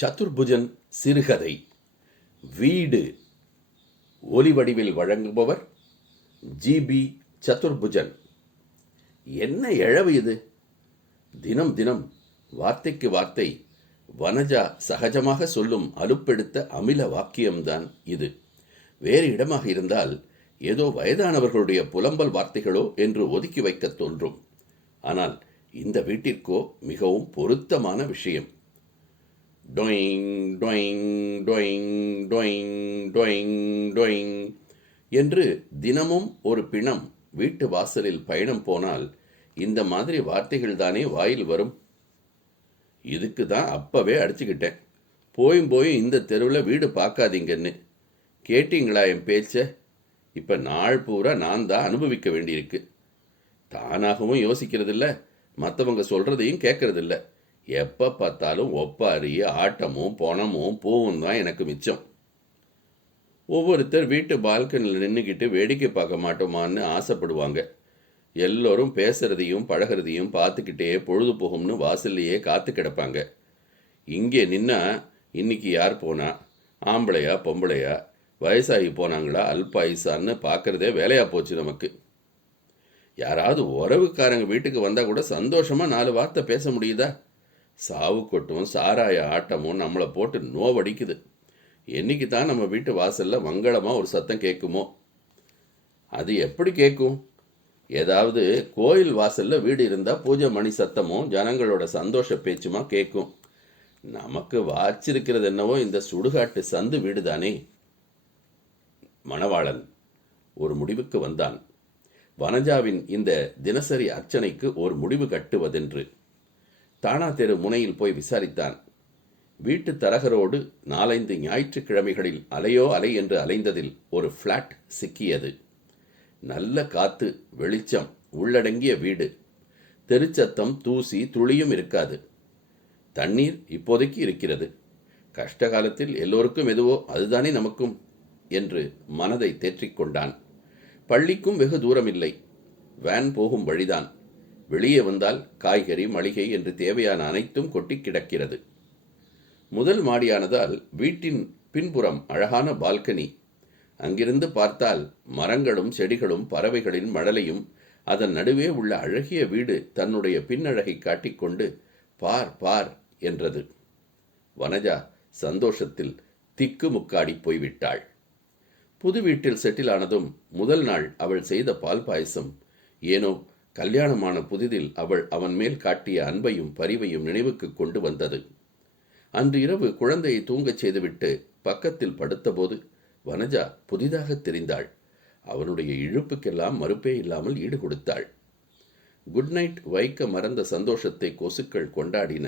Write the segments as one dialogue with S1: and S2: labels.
S1: சதுர்புஜன் சிறுகதை. வீடு ஒலி வடிவில் வழங்குபவர் ஜிபி சதுர்புஜன். என்ன இழவு இது? தினம் தினம் வார்த்தைக்கு வார்த்தை வனஜா சகஜமாக சொல்லும் அலுப்பெடுத்த அமில வாக்கியம்தான் இது. வேறு இடமாக இருந்தால் ஏதோ வயதானவர்களுடைய புலம்பல் வார்த்தைகளோ என்று ஒதுக்கி வைக்கத் தோன்றும். ஆனால் இந்த வீட்டிற்கோ மிகவும் பொருத்தமான விஷயம். டொயிங் டொயிங் டொயிங் டொயிங் டொயிங் டொயிங் என்று தினமும் ஒரு பிணம் வீட்டு வாசலில் பயணம் போனால் இந்த மாதிரி வார்த்தைகள் தானே வாயில் வரும். இதுக்கு தான் அப்பவே அடிச்சுக்கிட்டேன். போயும் போயும் இந்த தெருவில் வீடு பார்க்காதீங்கன்னு. கேட்டீங்களா என் பேச்ச? இப்போ நாள் பூரா நான் தான் அனுபவிக்க வேண்டியிருக்கு. தானாகவும் யோசிக்கிறதில்ல. மற்றவங்க சொல்கிறதையும் கேட்கறதில்ல. எப்போ பார்த்தாலும் ஒப்பாரி ஆட்டமும் பணமும் பூவும் தான் எனக்கு மிச்சம். ஒவ்வொருத்தர் வீட்டு பால்கனியில் நின்றுக்கிட்டு வேடிக்கை பார்க்க மாட்டோமான்னு ஆசைப்படுவாங்க. எல்லோரும் பேசுறதையும் பழகிறதையும் பார்த்துக்கிட்டே பொழுது போகும்னு வாசல்லையே காத்து கிடப்பாங்க. இங்கே நின்னா இன்னைக்கு யார் போனா? ஆம்பளையா பொம்பளையா? வயசாகி போனாங்களா? அல்பாயுசான்னு பார்க்குறதே வேலையாக போச்சு நமக்கு. யாராவது உறவுக்காரங்க வீட்டுக்கு வந்தால் கூட சந்தோஷமாக நாலு வார்த்தை பேச முடியுதா? சாவு கொட்டும் சாராய ஆட்டமும் நம்மளை போட்டு நோவடிக்குது. என்னைக்கு தான் நம்ம வீட்டு வாசலில் மங்களமாக ஒரு சத்தம் கேட்குமோ? அது எப்படி கேட்கும்? ஏதாவது கோயில் வாசலில் வீடு இருந்தால் பூஜை மணி சத்தமும் ஜனங்களோட சந்தோஷ பேச்சுமா கேட்கும். நமக்கு வாச்சிருக்கிறது என்னவோ இந்த சுடுகாட்டு சந்து வீடு தானே மணவாளன் ஒரு முடிவுக்கு வந்தான். வனஜாவின் இந்த தினசரி அர்ச்சனைக்கு ஒரு முடிவு கட்டுவதென்று. தானா தெரு முனையில் போய் விசாரித்தான். வீட்டு தரகரோடு நாலைந்து ஞாயிற்றுக்கிழமைகளில் அலையோ அலை என்று அலைந்ததில் ஒரு ஃப்ளாட் சிக்கியது. நல்ல காத்து வெளிச்சம் உள்ளடங்கிய வீடு. தெருச்சத்தம் தூசி துளியும் இருக்காது. தண்ணீர் இப்போதைக்கு இருக்கிறது. கஷ்ட காலத்தில் எல்லோருக்கும் எதுவோ அதுதானே நமக்கும் என்று மனதை தேற்றிக்கொண்டான். பள்ளிக்கும் வெகு தூரமில்லை. வேன் போகும் வழிதான். வெளியே வந்தால் காய்கறி மளிகை என்று தேவையான அனைத்தும் கொட்டி கிடக்கிறது. முதல் மாடியானதால் வீட்டின் பின்புறம் அழகான பால்கனி. அங்கிருந்து பார்த்தால் மரங்களும் செடிகளும் பறவைகளின் மழலையும் அதன் நடுவே உள்ள அழகிய வீடு தன்னுடைய பின்னழகை காட்டிக்கொண்டு பார் பார் என்றது. வனஜா சந்தோஷத்தில் திக்குமுக்காடி போய்விட்டாள். புது வீட்டில் செட்டில் ஆனதும் முதல் நாள் அவள் செய்த பால் பாயசம். ஏனோ கல்யாணமான புதிதில் அவள் அவன் மேல் காட்டிய அன்பையும் பரிவையும் நினைவுக்கு கொண்டு வந்தது. அன்று இரவு குழந்தையை தூங்கச் செய்துவிட்டு பக்கத்தில் படுத்தபோது வனஜா புதிதாக தெரிந்தாள். அவனுடைய இழுப்புக்கெல்லாம் மறுப்பே இல்லாமல் ஈடு கொடுத்தாள் குட் நைட் வைக்க மறந்த சந்தோஷத்தை கொசுக்கள் கொண்டாடின.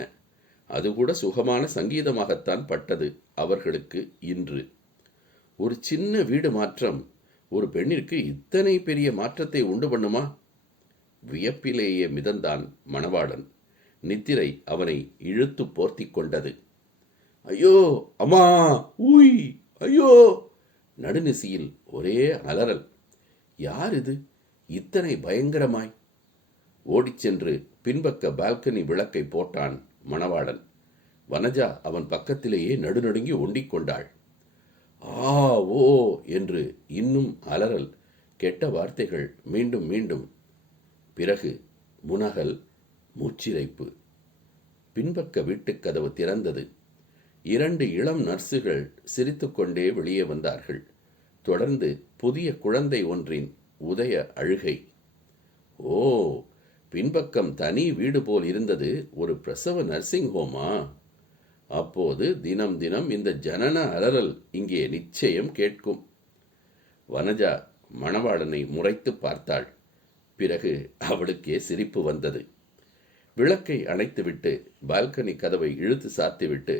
S1: அதுகூட சுகமான சங்கீதமாகத்தான் பட்டது அவர்களுக்கு இன்று. ஒரு சின்ன வீடு மாற்றம் ஒரு பெண்ணிற்கு இத்தனை பெரிய மாற்றத்தை உண்டு பண்ணுமா? வியப்பிலேயே மிதந்தான் மணவாளன். நித்திரை அவனை இழுத்து போர்த்தி கொண்டது. ஐயோ அம்மா! ஊய்! ஐயோ! நடுநிசியில் ஒரே அலறல். யார் இது? இத்தனை பயங்கரமாய்! ஓடிச் சென்று பின்பக்க பால்கனி விளக்கை போட்டான் மணவாளன். வனஜா அவன் பக்கத்திலேயே நடுநடுங்கி ஒண்டிக் கொண்டாள். ஆ ஓ! என்று இன்னும் அலறல். கெட்ட வார்த்தைகள் மீண்டும் மீண்டும் பிறகு முனகல் மூச்சிரைப்பு பின்பக்க வீட்டுக் கதவு திறந்தது. இரண்டு இளம் நர்சுகள் சிரித்துக்கொண்டே வெளியே வந்தார்கள். தொடர்ந்து புதிய குழந்தை ஒன்றின் உதய அழுகை. ஓ பின்பக்கம் தனி வீடு போல் இருந்தது. ஒரு பிரசவ நர்சிங் ஹோமா? அப்போது தினம் தினம் இந்த ஜனன அலறல் இங்கே நிச்சயம் கேட்கும். வனஜா மணவாளனை முறைத்து பார்த்தாள். பிறகு அவளுக்கே சிரிப்பு வந்தது. விளக்கை அணைத்துவிட்டு பால்கனி கதவை இழுத்து சாத்திவிட்டு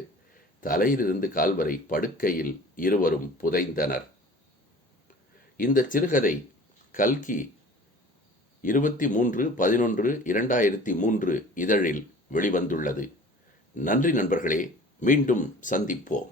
S1: தலையிலிருந்து கால்வரை படுக்கையில் இருவரும் புதைந்தனர். இந்த சிறுகதை கல்கி இருபத்தி மூன்று பதினொன்று இரண்டாயிரத்தி மூன்று இதழில் வெளிவந்துள்ளது. நன்றி நண்பர்களே மீண்டும் சந்திப்போம்.